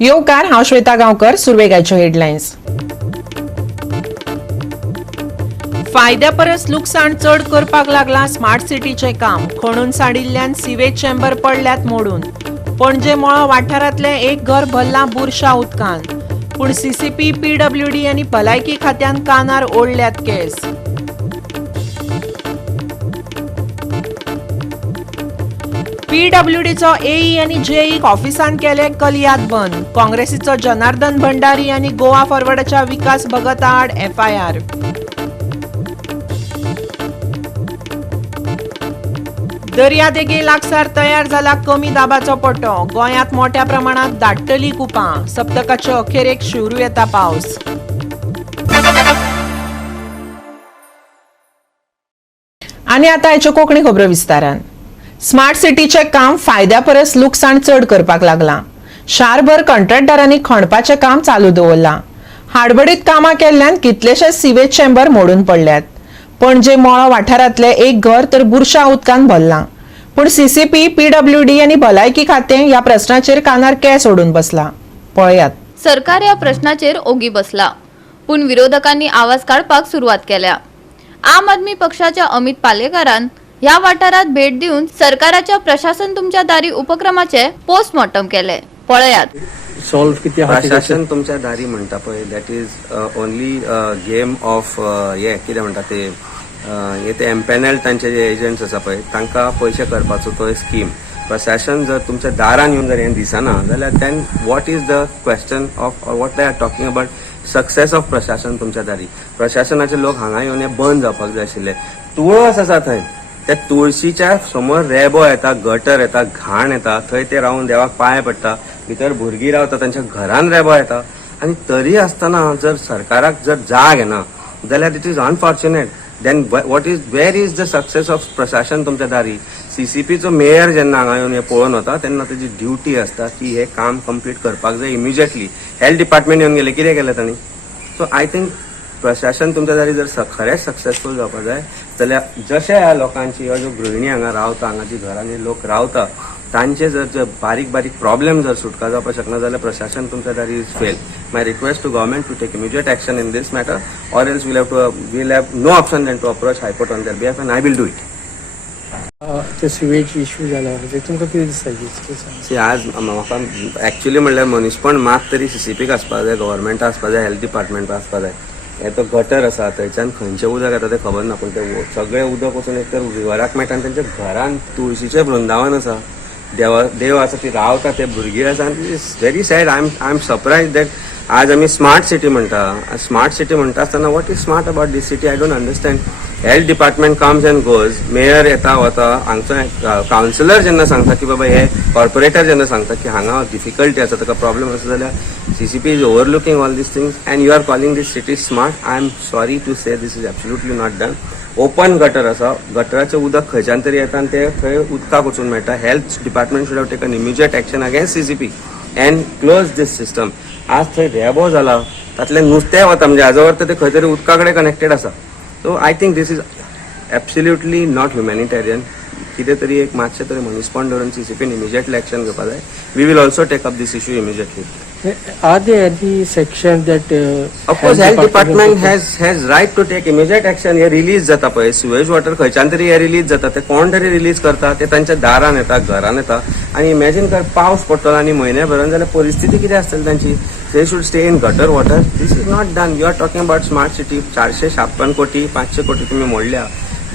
येवकार हांव श्वेता गांवकर. सुरवेगाच्यो हेडलायन्स. फायद्या परस लुकसाण चड करपाक लागला स्मार्ट सिटीचें काम. खणून साडिल्ल्यान सिवेज चेंबर पडल्यात मोडून. पणजे मळो वाठारांतलें एक घर भरलां बुरशा उदकान. पूण सीसीपी, पीडब्ल्यूडी आनी भलायकी खात्यान कानार ओडल्यात केस. पीडब्ल्यूडीचो एई आनी जेई ऑफिसान केले कलियाद बंद. काँग्रेसीचो जनार्दन भंडारी आनी गोवा फॉरवर्डाच्या विकास भगता आड एफआयआर. दर्यादेगे लागसार तयार जाला कमी दाबाचो पट्टो. गोंयांत मोठ्या प्रमाणात दाटतली कुपां. सप्तकाचे अखेरेक शिवरू येता पावस. आनी आतां हेच्यो कोंकणी खबरो विस्तारान. स्मार्ट सिटीचे काम फायद्या परस लुकसाण चड करपाक लागला. शारभर कंत्राटदारांनी खणपाचे काम चालू दवरला. हाडबडीत कामां केल्ल्यान कितलेशेच सिवेज चेंबर मोडून पडल्यात. पणजे मळो वाठारांतले एक घर तर बुरशा उदकान भरलां. पूण सीसीपी, पीडब्ल्यूडी आनी भलायकी खातें ह्या प्रस्नाचेर कानार केंस ओडून बसला. पळयात. सरकार ह्या प्रश्नाचेर ओगी बसला, पूण विरोधकांनी आवाज काडपाक सुरवात केल्या. आम आदमी पक्षाच्या अमित पालेकरान ह्या वाठारात भेट दिवन सरकाराच्या प्रशासन तुमच्या दारी उपक्रमाचे पोस्टमॉर्टम केले. पळयात. प्रशासन तुमच्या दारी म्हणटा पळय, that is only game of हे कितें म्हणटा ते एम्पॅनल तांचे जे एजंट्स आसा पळय तांकां पयशे करपाचो तो स्कीम. प्रशासन जर तुमच्या दारान येवन जर हें दिसना जाल्यार then what is the question of what they are talking about success of Prashasan Tumchya दारी. प्रशासनाचे लोक हांगा येवन हें बंद जावपाक जाय आशिल्ले. तुळस आसा थंय, त्या तुळशीच्या समोर रेबो येता, गटर येता, घाण येता, थंय ते रावन देवाक पांय पडटा. भितर भुरगीं रावता, तांच्या घरान रेबो येता. आनी तरी आसतना जर सरकाराक जर जाग येना जाल्यार it is unfortunate. Then where is the success of Prashasan Tumchya दारी. सीसीपीचो मेयर जेन्ना हांगा येवन हे पळोवन वता तेन्ना ताची ड्युटी आसता की हे काम कंप्लीट करपाक जाय इमिजिएटली. हेल्थ डिपार्टमेंट येवन गेले, कितें केलें तांणी? सो आय थिंक प्रशासन तुमच्या दारी जर खरेंच सक्सेसफूल जावपाक जाय जाल्यार जशे ह्या लोकांची ह्यो ज्यो गृहिणी हांगा रावता, हांगाची घरांनी लोक रावता, तांचे जर बारीक बारीक प्रॉब्लेम जर सुटका जावपाक शकना जाल्यार Prashasan Tumchya Dari is fail. My request to government to take immediate action in this matter or else will have no option than to approach high court on their behalf and I will do it. ते sewage issue जाला तुमकां कितें दिसता? आज म्हाका actually म्हणल्यार मनीसपण मात तरी सीसीपीक आसपाक जाय, गव्हर्मेंट आसपाक जाय, हेल्थ डिपार्टमेंट आसपाक जाय. हे तो गटर आसा थंयच्यान खंयचें उदक येता तें खबर ना, पूण तें सगळें उदक वचून एक तर विवराक मेळटा आनी तेंच्या घरान तुळशीचें वृंदावन आसा, देव आसा, ती रावता, ते भुरगीं आसा. आनी is very sad. I am surprised that आज आमी स्मार्ट सिटी म्हणटा. स्मार्ट सिटी म्हणटा आसतना what is smart about this city? I don't understand. Health department comes and goes, mayor येता वता, हांगचो कावन्सिलर जेन्ना सांगता की बाबा हे कॉर्पोरेटर जेन्ना सांगता की हांगा डिफिकल्टी आसा, ताका प्रॉब्लेम आसा जाल्यार CCP is overlooking all these things and you are calling these city smart. I am sorry to say this is absolutely not done. Open gutter आसा, गटराचें उदक खंयच्यान तरी येता आनी ते थंय उदकाक वचून मेळटा. Health department should have taken immediate action against CCP and close these system. आज थंय रेबो जाला, तातलें नुस्तें वता, म्हणजे हाजो अर्थ ते खंय तरी उदका कडेन कनेक्टेड आसा. So I think these is absolutely not humanitarian. कितें तरी एक मातशें तरी मनीसपण धरून सीसीपीन इमिजिएटली एक्शन घेवपाक जाय. We will also take up these issue immediately. Are there any sections that of course health department has right to take immediate action. हे रिलीज जाता पळय सुवेज वॉटर खंयच्यान तरी हे रिलीज जाता, ते कोण तरी रिलीज करता, ते तांच्या दारान येता, घरान येता. आनी इमॅजिन कर पावस पडटलो आनी म्हयने भरून जाल्यार परिस्थिती कितें आसतली तांची? They should stay in gutter water. This is not done. You are talking about smart city. 456 कोटी 500 कोटी तुम्ही मोडल्या.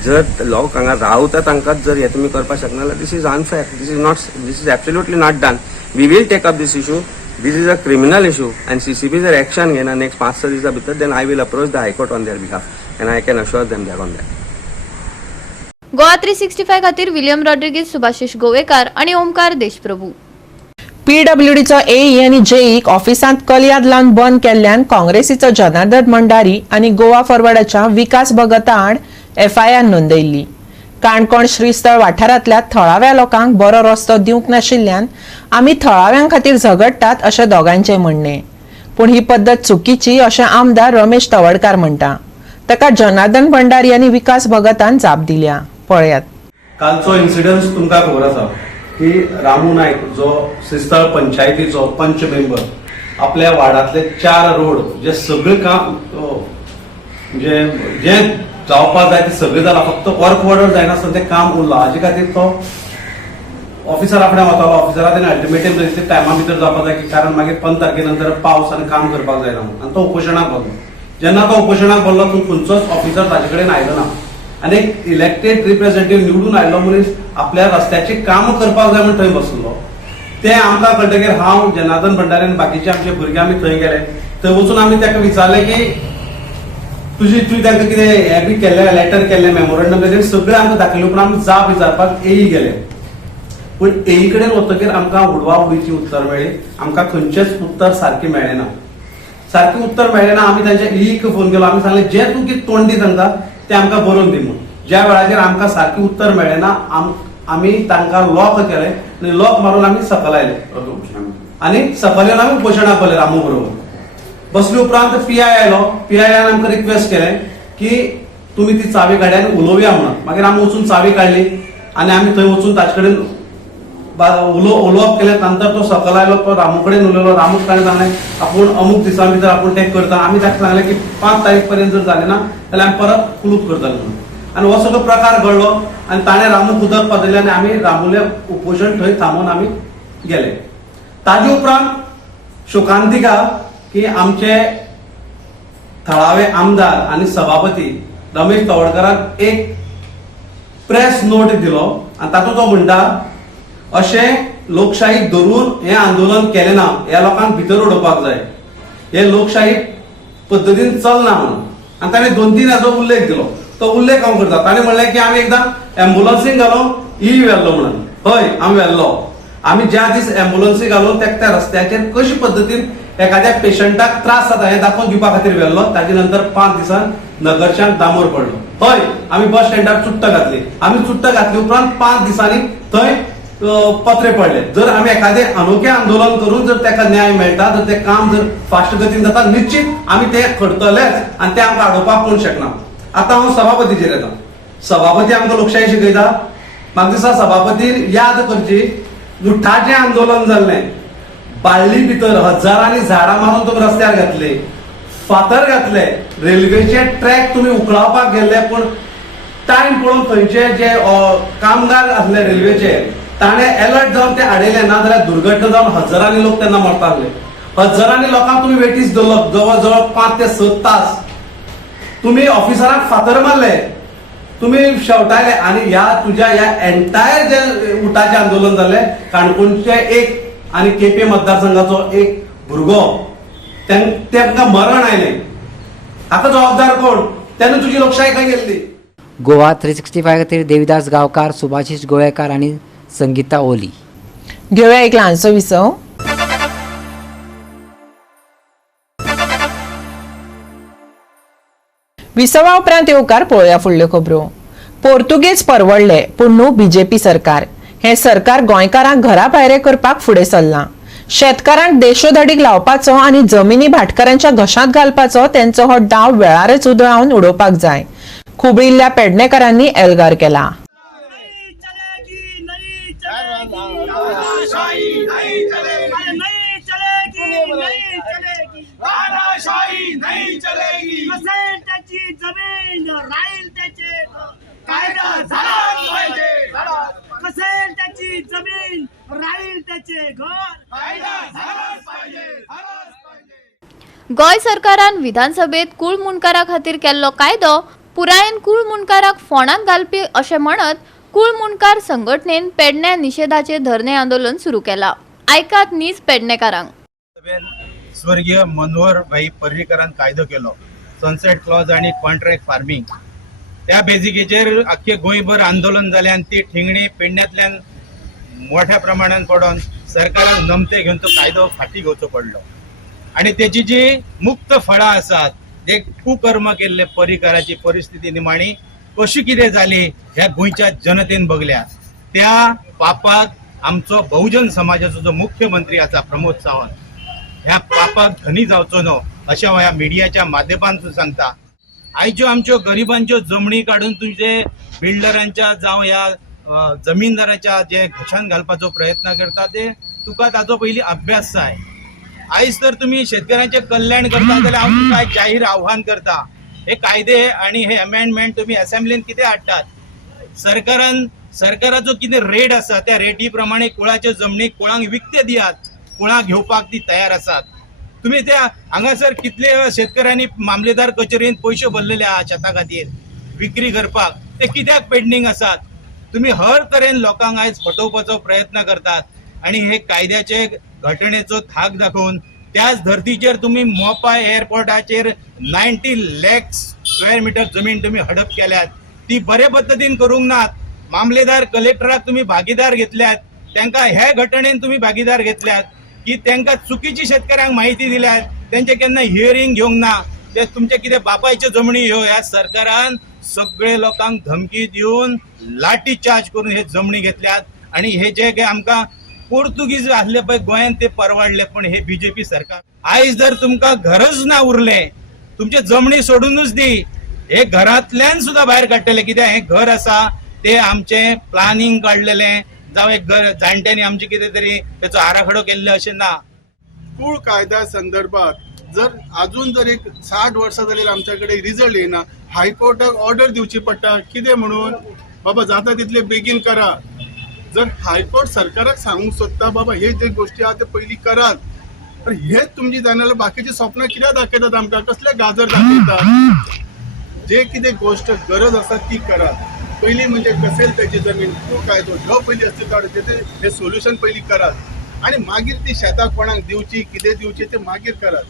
जर लोक हांगा रावता तांकांच जर हे तुमी करपाक शकना जाल्यार this is unfair. This is absolutely not done. We will take up this issue. This is a criminal issue and CCP जर action घेना next 5-6 दिवसा भितर, then I will approach the High Court on their behalf and I can assure them they are on that. GOA365 खातीर William Rodrigues, सुभाशिश Govekar आणि ओमकार देशप्रभू. पीडब्ल्यूडीचो एई आनी JEE ऑफिसांत कलियाद लावन बंद केल्ल्यान काँग्रेसीचो जनार्दन भंडारी आनी गोवा फॉरवर्डाच्या विकास भगता आड एफआयआर नोंदयल्ली. काणकोण श्रीस्थळ वाठारांतल्या थळाव्या लोकांक बरो रस्तो दिवंक नाशिल्ल्यान आमी थळाव्यां खातीर झगडटात अशें दोगांचें म्हणणें. पूण ही पद्दत चुकीची अशें आमदार रमेश तवडकार म्हणटा. ताका जनार्दन भंडारी आनी विकास भगतान जाप दिल्या. पळयात. कालचो इन्सिडन्स तुमकां खबर आसा. की रामू नाईक जो सिस्तळ पंचायतीचो पंच मेंबर आपल्या वार्डातले 4 रोड जे सगळे काम म्हणजे जे जावपाक जाय ते सगळे जाला, फक्त वर्क ऑर्डर जायनासतना तें काम उरलां. हाजे खातीर तो ऑफिसरा फुडें वतालो. ऑफिसरा तेणें अल्टिमेटम दिलें टायमा भितर जावपाक जाय, कारण मागीर 5 तारखे पावस आनी काम करपाक जायना म्हणून, आनी तो उपोशणाक बसलो. जेन्ना तो उपोशणाक बसलो तो खंयचोच ऑफिसर ताजे कडेन आयलो ना. आनी एक इलेक्टेड रिप्रेझेंटेटिव्ह निवडून आयलो मनीस आपल्या रस्त्याची काम करपाक जाय म्हणून थंय बसलो. ते आमकां कळटकीर हांव जनार्दन भंडारी आनी बाकीचे आमचे भुरगे आमी थंय गेले. थंय वचून आमी ताका विचारलें की तुवें तांकां कितें हें बी केल्लें, लेटर केल्लें, मेमोरंडम केल्लें, सगळें आमकां दाखयलें. पूण आमी जाप विचारपाक एई गेले. पूण एई कडेन वतकीर आमकां उडवा उडीची उत्तर मेळ्ळी. आमकां खंयचेच उत्तर सारकें मेळ्ळें ना. सारकें उत्तर मेळ्ळें ना. आमी तांच्या एईक फोन केलो. आमी सांगलें जें तूं कितें तोंडी सांगता तें आमकां बरोवन दी म्हणून. ज्या वेळाचेर आमकां सारकें उत्तर मेळ्ळें ना आमी तांकां लॉक केलें आनी लॉक मारून आमी सकयल आयले. आनी सकयल येवन आमी उपोशणाक बसले रामू बरोबर. बसले उपरांत पीआय आयलो. पीआयआन आमकां रिक्वेस्ट केलें की तुमी ती चावी काडया आनी उलोवया म्हणून. मागीर आमी वचून चावी काडली आनी आमी थंय वचून ताचे कडेन उलोवप केलें. नंतर तो सकयल आयलो. तो रामू कडेन उलयलो. रामूक ताणें सांगलें आपूण अमूक दिसा भितर आपूण तें करता. आमी ताका सांगलें की 5 तारीख पर्यंत जर जालें ना जाल्यार आमी परत कुलूप करतले म्हणून. आनी हो सगळो प्रकार घडलो आनी ताणें रामूक उदक पाजयलें आनी आमी रामूलें उपोशण थंय थांबोवन आमी गेले. ताजे उपरांत शोकांतिका की आमचे थळावे आमदार आनी सभापती रमेश तवडकराक एक प्रेस नोट दिलो आनी तातूंत तो म्हणटा अशें लोकशाही धरून हें आंदोलन केलें ना, ह्या लोकांक भितर उडोवपाक जाय, हे लोकशाही पद्दतीन चलना म्हणून. आनी ताणें 2-3 हाचो उल्लेख दिलो. तो उल्लेख हांव करता. ताणें म्हणलें की आमी एकदां एम्ब्युलन्सीक घालून व्हेल्लो म्हणून. हय आमी व्हेल्लो. आमी ज्या दीस एम्ब्युलन्सीक घालून त्या रस्त्याचेर कशे पद्दतीन एखाद्या पेशंटाक त्रास जाता हें दाखोवन दिवपा खातीर व्हेल्लो. ताजे नंतर 5 दिसान नगरच्यान दामोर पडलो. हय आमी बस स्टँडार चुट्ट घातली. आमी चुट्ट घातली उपरांत 5 दिसांनी थंय पत्रे पडले. जर आमी एखादें अनोखें आंदोलन करून जर ताका न्याय मेळटा, जर तें काम जर फास्ट गतीन जाता, निश्चित आमी तें करतलेच आनी तें आमकां आडोवपाक कोण शकना. आतां हांव सभापतीचेर येता. सभापती आमकां लोकशाही शिकयता. म्हाका दिसता सभापतीन याद करची उठाचें आंदोलन जाल्लें. बाळ्ळी भितर हजारांनी झाडां मारून तुमी रस्त्यार घातले, फातर घातले, रेल्वेचे ट्रॅक तुमी उखळावपाक गेल्ले. पूण टायम पळोवन थंयचे जे कामगार आसले रेल्वेचे ताणें अलर्ट जावन ते आडयले, ना जाल्यार दुर्घटना जावन हजारांनी लोक तेन्ना मरताले. हजारांनी लोकांक तुमी वेटीस दवरलो. जवळ जवळ 5 ते 7 तास तुम्ही ऑफिसराक फातर मारले, तुम्ही शेवटायले. आणि तुझ्या एंटायर जे उठाचे आंदोलन जाले काणकोणचे एक आणि केपी मतदारसंघाचो एक भुरगो तांकां मरण आयले. हाका जबाबदार कोण? तेन्ना तुजी लोकशाही खंय गेल्ली? गोवा 365 खातीर देविदास गांवकार, सुभाशीश गोळेकार आनी संगीता ओली. घेवया एक ल्हानसो विसव. विसवा उपरांत येवकार पळोवया फुडल्यो खबरो. पोर्तुगेज परवडले पूण न्हू बीजेपी सरकार. हे सरकार गोंयकारांक घरा भायर करपाक फुडें सरलां. शेतकारांक देशोधडीक लावपाचो आनी जमिनी भाटकारांच्या घशांत घालपाचो तेंचो हो डाव वेळारच उधळावन उडोवपाक जाय. खुबळिल्ल्या पेडणेकारांनी एल्गार केला. गोंय सरकारान विधानसभेत कूळ मुणकारा खातीर केल्लो कायदो पुरायेन कूळ मुणकाराक फोंडांत घालपी अशें म्हणत कूळ मुणकार संघटनेन पेडण्या निशेधाचे धरणे आंदोलन सुरू केला. आयकात नीज पेडणेकारांक. स्वर्गीय मनोहर भाई पर्रीकरान कायदो केलो सनसेट क्लॉज आणि कॉन्ट्रॅक्ट फार्मिंग. त्या बेजिकेचेर आख्खे गोंयभर आंदोलन जालें आनी ती ठिंगणी पेडण्यातल्यान मोठ्या प्रमाणात पडोन सरकारान नमते घेवन तो कायदो फाटी घेवचो पडलो. आणि त्याची जी मुक्त फळां आसात, जे कुकर्म केल्ले पर्रीकाराची परिस्थिती निमाणी कशी कितें जाली ह्या गोंयच्या जनतेन बघल्या. त्या पापाक आमचो बहुजन समाजाचो जो मुख्यमंत्री आसा प्रमोद सावंत, ह्या पापाक धनी जावचो न्हू अशें हांव ह्या मिडियाच्या माध्यमांतून सांगता. आयच्यो आमच्यो गरिबांच्यो जमणी काडून तुमचे बिल्डरांच्या जावं ह्या जमीनदाराच्या जे घशान घालपाचो प्रयत्न करता ते तुका ताचो पयली अभ्यास जाय. आयज तर तुम्ही शेतकऱ्यांचे कल्याण करता जाल्यार हांव तुका एक जाहीर आव्हान करता, हे कायदे आणि हे अमेंडमेंट तुम्ही असेंब्लीन कितें हाडटात? सरकाराचो कितें रेट आसा त्या रेटी प्रमाणे कुळाच्यो जमनी कुळांक विकते दियात, कुळां घेवपाक ती तयार आसात. तुम्ही त्या हांगासर कितले शेतकऱ्यांनी मामलेदार कचेरीत पयशे भरलेले आहा शेता खातीर विक्री करपाक, ते कित्याक पेंडिंग आसात? तुम्ही हर तरेन लोकांक आयज फटोवपाचो प्रयत्न करतात आणि हे कायद्याचे घटनेचो थाक दाखोवन त्याच धर्तीचेर तुम्ही मोपा एअरपोर्टाचेर 90 लाख स्क्वेअर मीटर जमीन तुम्ही हडप केल्यात. ती बरे पद्धतीन करूंक नात. मामलेदार कलेक्टराक तुम्ही भागीदार घेतल्यात, त्यांना ह्या घटनेन तुम्ही भागीदार घेतल्यात की त्यांना चुकीची शेतकऱ्यांक माहिती दिल्यात, त्यांचे केन्ना हियरिंग घेवंक ना. ते तुमचे कितें बापायच्यो जमनी ह्यो ह्या सरकारान सगळे लोकांक धमकी दिवन लाठी चार्ज करून हे जमनी घेतल्यात. आणि हे जे आमकां पोर्तुगीज आसले पळय गोंयांत ते परवडले, पण हे बीजेपी सरकार आयज जर तुमकां घरच ना उरले, तुमचे जमनी सोडूनच दी, हे घरांतल्यान सुद्धा भायर काडटले. कित्याक हे घर आसा ते आमचे प्लॅनिंग काडलेले जावं एक घर जाणट्यांनी आमचे कितें तरी त्याचो आराखडो केल्लो अशें ना. कुळ कायद्या संदर्भात जर अजून जर एक 60 वर्सां जाल्यार आमच्याकडे रिझल्ट येना, हायकोर्टाक ऑर्डर दिवची पडटा. कितें म्हणून? बाबा जाता तितले बेगीन करा. जर हायकोर्ट सरकाराक सांगूंक सोदता बाबा हे जे गोष्टी आहा ते पयलीं करात, पण हेच तुमची जाल्यार बाकीची स्वप्नां कित्याक दाखयतात आमकां? कसले गाजर दाखयतात? जे कितें गोष्ट गरज आसा ती करात. पयलीं म्हणजे कसेल त्याची जमीन कुळ कायदो ह्यो पयलीं अस्तित्वात येते, हे सोल्युशन पयलीं करात आणि मागीर ती शेतां कोणाक दिवची कितें दिवची ते मागीर करात.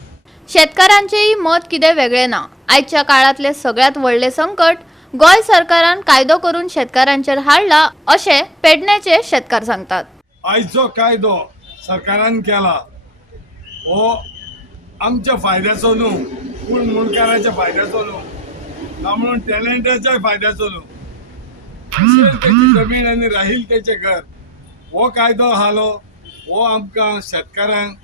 शेतकऱ्यांचेही मत कितें वेगळे ना. आजच्या काळातले सगळ्यात व्हडले संकट गोय सरकारान कायदो करून शेतकऱ्यांचेर हाडला अशें पेडणेचे शेतकार सांगतात. आयचो कायदो सरकारान केला हो आमच्या फायद्याचो न्हू, पूण मुणकाराच्या फायद्याचो न्हू, ना म्हणून टॅलेंटाच्या फायद्याचो न्हू. त्याची जमीन आनी राहील त्याचे घर हो कायदो आहालो हो आमकां शेतकारांक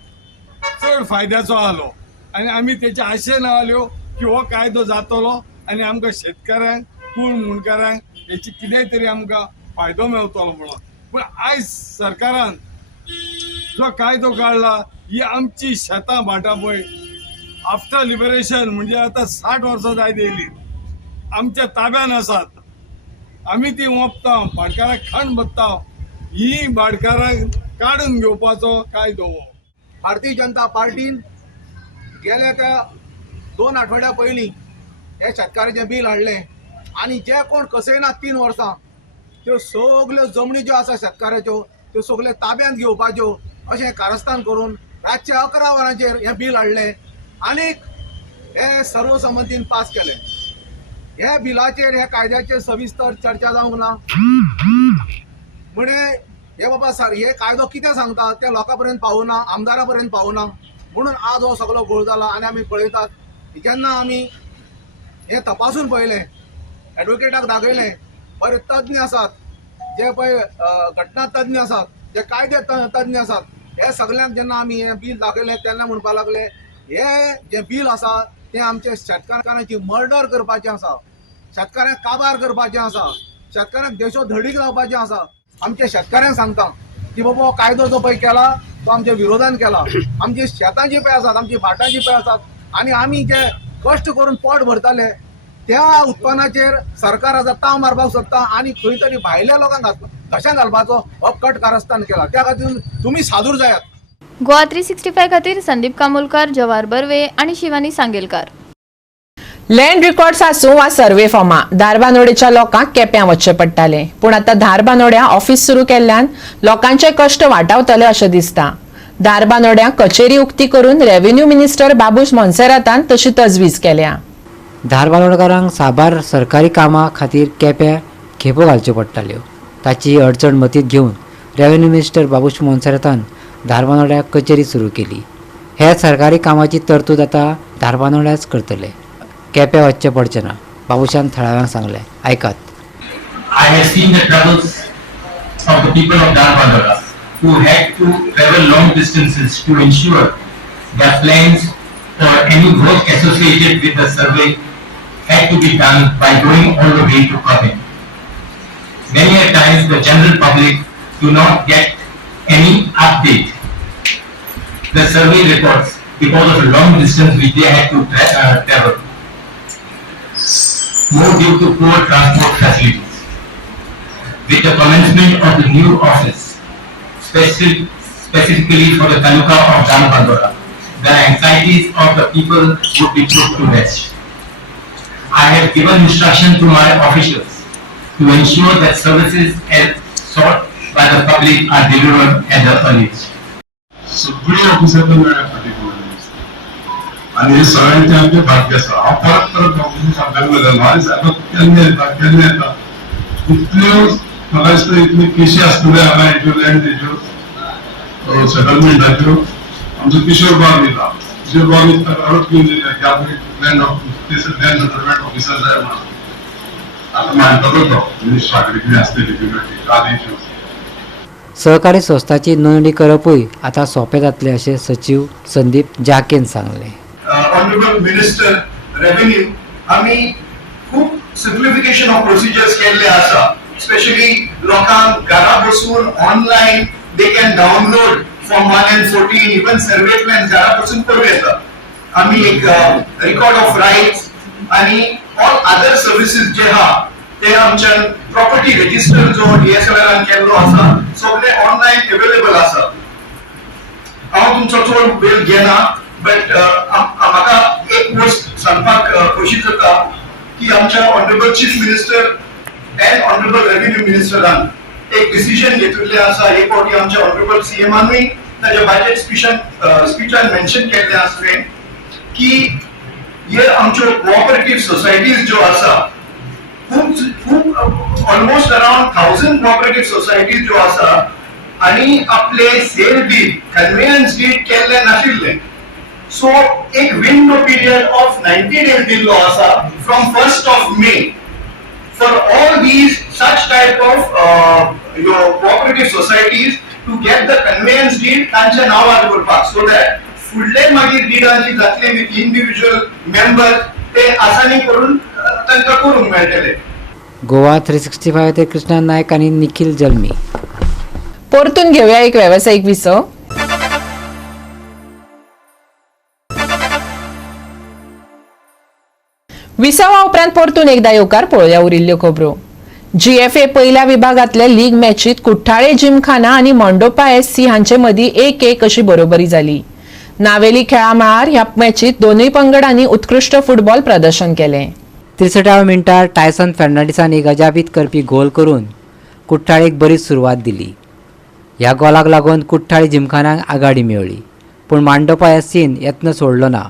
चड फायद्याचो आहालो आनी आमी तेचे आशेन आहाल्यो की हो कायदो जातलो आनी आमकां शेतकारांक पूण मुणकारांक हेची कितेंय तरी आमकां फायदो मेळटलो म्हणून. पूण आयज सरकारान जो कायदो काडला ही आमची शेतां भाटां पळय आफ्टर लिबरेशन म्हणजे आतां 60 वर्सां जायत येयली आमच्या ताब्यान आसात. आमी ती मोपता भाटकाराक खण बसता, ही भाटकाराक काडून घेवपाचो कायदो हो. भारतीय जनता पार्टीन गेल्या त्या 2 आठवड्या पयलीं हे शेतकाराचें बील हाडलें आनी जे कोण कसयनात 3 वर्सां त्यो सगल्यो जमनी ज्यो आसा शेतकाराच्यो त्यो सगल्यो ताब्यांत घेवपाच्यो अशें कारस्थान करून रातचे 11 वरांचेर हें बील हाडलें आनीक हे सर्वसंमतीन पास केलें. ह्या बिलाचेर ह्या कायद्याचेर सविस्तर चर्चा जावंक ना. म्हणजे हे बाबा सर हे कायदो कितें सांगता ते लोकां पर्यंत पावना, आमदारां पर्यंत पावना, म्हणून आज हो सगळो घोळ जाला. आनी आमी पळयतात जेन्ना आमी हे तपासून पळयलें, एडवोकेटाक दाखयलें, बरे तज्ञ आसात जे पळय घटना तज्ञ आसात, जे कायदे तज्ञ आसात, हे सगळ्यांक जेन्ना आमी हें बील दाखयलें तेन्ना म्हणपाक लागले हे जे बील आसा ते आमचे शेतकारांची मर्डर करपाचें आसा, शेतकऱ्यांक काबार करपाचें आसा, शेतकऱ्यांक देशो धडीक लावपाचें आसा. आमच्या शेतकऱ्यांक सांगता की बाबा कायदो जो पळय केला तो आमच्या विरोधान केला. आमची शेतां जी पळय आसात, आमची भाटां जी पळय आसात आनी आमी जे कश्ट करून पोट भरताले त्या उत्पन्नाचेर सरकार आतां ताव मारपाक सोदता आनी खंय तरी भायल्या लोकांक घशांक घालपाचो हो कट कारस्थान केला. त्या खातीर तुमी सादूर जायात. गोवा 365 खातीर संदीप कामोलकार, जवाहर बर्वे आणि शिवानी सांगेलकार. लँड रिकॉर्ड्स आसूं वा सर्वे फॉर्मां धारबानोडेच्या लोकांक केप्यां वचचें पडटालें, पूण आतां धारबानोड्या ऑफिस सुरू केल्ल्यान लोकांचे कश्ट वाटावतले अशें दिसता. धारबानोड्या कचेरी उक्ती करून रेव्हेन्यू मिनिस्टर बाबूश मोन्सेरातान तशी तजवीज केल्या. धारबानोडकारांक साबार सरकारी कामां खातीर केप्यां खेपो घालच्यो पडटाल्यो. ताची अडचण मतींत घेवन रेव्हेन्यू मिनिस्टर बाबूश मोन्सेरातान धारबानोड्या कचेरी सुरू केली. हे सरकारी कामाची तरतूद आतां धारबानोड्याच करतले, केप्यां वचचें पडचें ना, बाबूशान थळाव्यांक सांगलें. आयकात. I have seen the troubles of the people of Darbadara who had to travel long distances to ensure their plans or any work associated with the survey had to be done by going all the way to KONKANI. Many a times the general public do not get any update. The survey reports because of a long distance which they had to travel. More due to poor transport facilities. With the commencement of the new office, specifically for the Taluka of Dhanbandora, the anxieties of the people would be put to rest. I have given instruction to my officials to ensure that services as sought by the public are delivered at the earliest. सगळी ऑफिसांतून मेळ्ळ्या आणि हे सगळ्यांचे आमचे भाग्य आसा. हांव परत परत सांगताना लागलो आनी सारको केन्ना येता इतल्यो म्हाका दिसता इतले केशी आसतले हांगा हेच्यो लँड हेच्यो सेटलमेंटाच्यो. आमचो किशोर बाब येता, किशोर बाब तक्रारूच घेवन येयला की आमकां लँड सेटलमेंट ऑफिसर जाय म्हणून. आतां मानतलो तो मिनिस्टराकडे कितें आसतली ती आदेश. सहकारी संस्थाची नोंदणी करपूय आता सोपे जातले असे सचिव संदीप जाकेन सांगले. ऑनरेबल मिनिस्टर रेव्हेन्यू आम्ही खूप सिम्प्लिफिकेशन ऑफ प्रोसिजर्स केल्ले आसा. स्पेशली लोकांक घरा बसून online they can download form 1 and 14 even survey plan घरा बसून करू येता. आम्ही एक रेकॉर्ड ऑफ राइट्स आणि ऑल अदर सर्विसेस जे हा ते आमच्या प्रॉपर्टी रजिस्टर जो DSLR केल्लो आसा सगळे ऑनलाइन अवेलेबल आसा. हांव तुमचो चड वेळ घेना बट म्हाका एक गोष्ट सांगपाक खोशी जाता की आमच्या honourable chief minister and honourable revenue मिनिस्टरान एक डिसिजन घेतिल्लें आसा. एक फावटी आमच्या ऑनरेबल CMानूय ताच्या बजेट स्पीचान मेन्शन केल्लें आसलें की हे आमच्यो कोऑपरेटिव्ह सोसायटीज ज्यो आसा खूप ऑलमोस्ट अराउंड 1000 कोऑपरेटिव्ह सोसायटीज ज्यो आसा आणि आपले सेल डीड कन्वेयन्स डीड केल्ले नाशिल्ले. सो एक विंडो पीरियड ऑफ 90 days दिल्लो आसा from 1st of May for all these such type of cooperative societies to get the conveyance deed तांच्या नावार करपाक सो दॅट फुडले मागीर डीडांची जातले विथ इंडिव्हिज्युअल मेंबर ते आसानी करून तांकां करूंक मेळटले. गोवा 365 ते कृष्णा नायक आणि निखिल जल्मी. परतून घेऊया एक व्यावसायिक विसो. विसावा उपरांत परतून एकदा येवकार पळोवया उरिल्ल्यो खबरो. GFA पहिल्या विभागांतल्या लीग मॅचीत कुठ्ठाळे जिमखाना आणि मोंडोपा SC हांचे मदीं 1-1 अशी बरोबरी जाली. नावेली खेळा मळार ह्या मॅचीत दोनूय पंगडांनी उत्कृष्ट फुटबॉल प्रदर्शन केलें. 63व्या मिनटार टायसन फेर्नांडीसांनी गजाबीत करपी गोल करून कुठ्ठाळेक बरी सुरवात दिली. ह्या गोलाक लागून कुठ्ठाळे जिमखानाक आघाडी मेळ्ळी पूण मोंडोपा SCन यत्न सोडलो ना.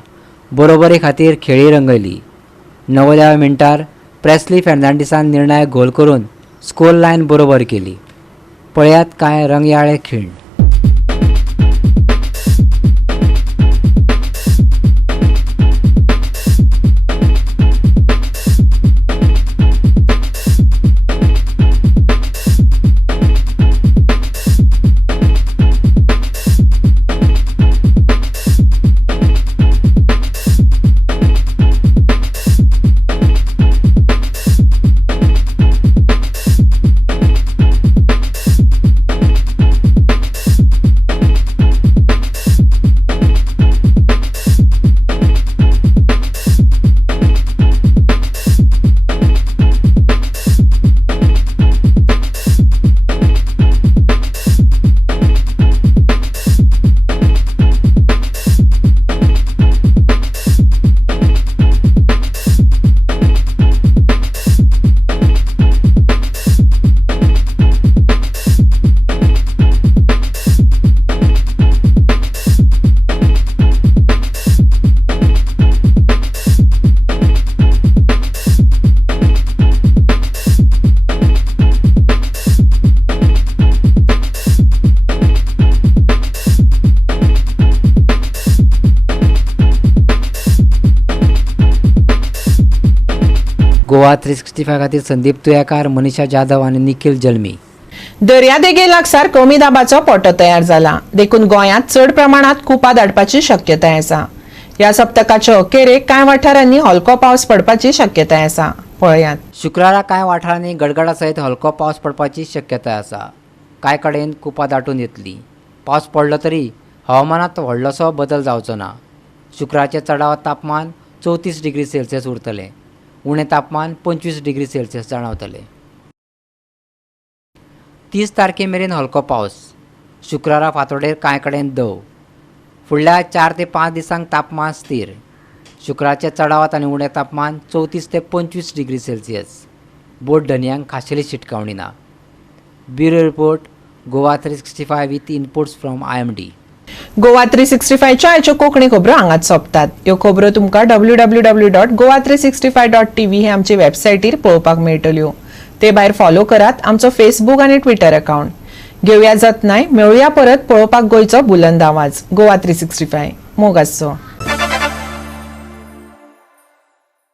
बरोबरे खातीर खेळी रंगयली. 90व्या मिनटार प्रेस्ली फेर्नांडीसान निर्णायक गोल करून स्कोर लायन बरोबर केली. पळयात कांय रंगयाळे खिण. गोवा 365 खातीर संदीप तुयेकार, मनीषा जाधव आणि निखिल जल्मी. दर्यादेगे लागसार कमी दाबाचो पट्टो तयार जाला. देखून गोंयांत चड प्रमाणात कुपा धाडपाची शक्यताय आसा. या सप्तकाच्या अखेरेक कांय वाठारांनी हलको पावस पडपाची शक्यताय आसा. पळयात. शुक्रारा कांय वाठारांनी गडगडा सयत हलको पावस पडपाची शक्यताय आसा. कांय कडेन कुपां दाटून येतली. पावस पडलो तरी हवामानात व्हडलोसो बदल जावचो ना. शुक्राराचे चडाव तापमान 34 डिग्री सेल्सियस उरतलें. उणें तापमान 25 डिग्री सेल्सियस जाणवतलें. 30 तारखे मेरेन हलको पावस. शुक्रारा फांतोडेर कांय कडेन दव. फुडल्या 4 ते 5 दिसांक तापमान स्थिर. शुक्राराचे चडावात आनी उणें तापमान 34 ते 25 डिग्री सेल्सियस. बोट धन्यांक खाशेली शिटकावणी ना. Bureau report Goa 365 with inputs from IMD. Goa 365 च्या आयच्यो कोंकणी खबरो हांगाच सोंपतात. ह्यो खबरो तुमकां www.goa365.tv हे आमचे वेबसायटीर पळोवपाक मेळटल्यो. ते भायर फॉलो करात आमचो फेसबूक आनी ट्विटर अकाउंट. घेवया जतनाय, मेळुया परत पळोवपाक गोंयचो बुलंद आवाज. गोवा 365 मोग आसचो.